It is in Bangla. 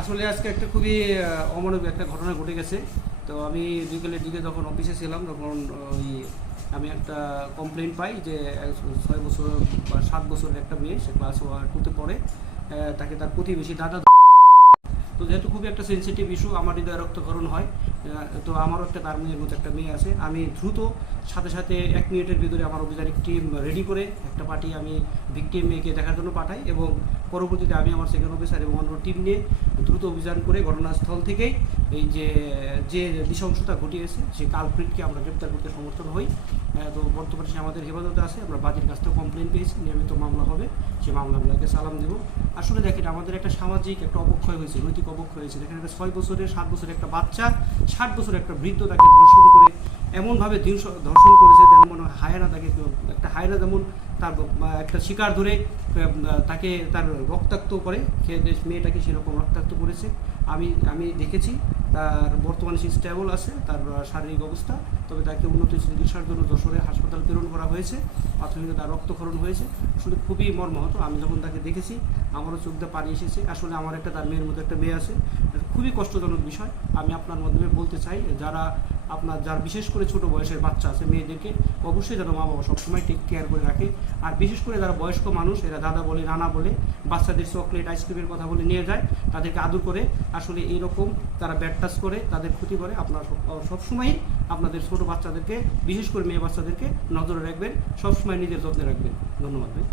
আসলে আজকে একটা খুবই অমানবিক একটা ঘটনা ঘটে গেছে। তো আমি বিকেলের দিকে যখন অফিসে ছিলাম তখন ওই আমি একটা কমপ্লেন পাই যে 6 বছর বা 7 বছরের একটা মেয়ে, সে ক্লাস 2-তে পড়ে। তাকে তার প্রতিবেশী দাদা, তো যেহেতু খুবই একটা সেন্সিটিভ ইস্যু, আমার হৃদয় রক্তক্ষরণ হয়। তো আমারও একটা তার মেয়ের মতো একটা মেয়ে আছে। আমি দ্রুত সাথে সাথে 1 মিনিটের ভিতরে আমার অভিযানিক টিম রেডি করে একটা পার্টি আমি ভিকটিম মেয়েকে দেখার জন্য পাঠাই, এবং পরবর্তীতে আমি আমার সেকেন্ড অফিসার এবং অন্য টিম নিয়ে দ্রুত অভিযান করে ঘটনাস্থল থেকেই এই যে যে নৃশংসতা ঘটিয়েছে সেই কালপ্রিটকে আমরা গ্রেপ্তার করতে সমর্থন হই। তো বর্তমানে সে আমাদের হেফাজতে আছে। আমরা বাদীর কাছ থেকে কমপ্লেন পেয়েছি, নিয়মিত মামলা হবে, সে মামলাগুলোকে সালাম দেব। আসলে দেখেন, আমাদের একটা সামাজিক একটা অবক্ষয় হয়েছে, নৈতিক অবক্ষয় হয়েছে। দেখেন, একটা 6 বছরের 7 বছরের একটা বাচ্চা, 60 বছরের একটা বৃদ্ধ তাকে ধর্ষণ করে এমনভাবে ধর্ষণ করেছে যেন মনে হয় হায়না, তাকে একটা হায়না যেমন তার একটা শিকার ধরে তাকে তার রক্তাক্ত করে, মেয়েটাকে সেরকম রক্তাক্ত করেছে। আমি আমি দেখেছি। তার বর্তমানে সে স্টেবল আছে, তার শারীরিক অবস্থা। তবে তাকে উন্নত চিকিৎসার জন্য যশোরে হাসপাতাল প্রেরণ করা হয়েছে। প্রাথমিক তার রক্তক্ষরণ হয়েছে। আসলে খুবই মর্মাহত। আমি যখন তাকে দেখেছি আমারও চোখ দিয়ে পানি এসেছে। আসলে আমার একটা তার মেয়ের মতো একটা মেয়ে আছে। খুবই কষ্টজনক বিষয়। আমি আপনার মাধ্যমে বলতে চাই, যার বিশেষ করে ছোট বয়সের বাচ্চা আছে, মেয়েদেরকে অবশ্যই যেন মা বাবা সবসময় টেক কেয়ার করে রাখে। আর বিশেষ করে যারা বয়স্ক মানুষ, এরা দাদা বলে, নানা বলে, বাচ্চাদের চকলেট আইসক্রিমের কথা বলে নিয়ে যায়, তাদেরকে আদর করে। আসলে এইরকম তারা ব্যাড টাচ করে, তাদের ক্ষতি করে। আপনারা সবসময়ই আপনাদের ছোট বাচ্চাদেরকে, বিশেষ করে মেয়ে বাচ্চাদেরকে নজরে রাখবেন, সবসময় নিজের যত্নে রাখবেন। ধন্যবাদ ভাই।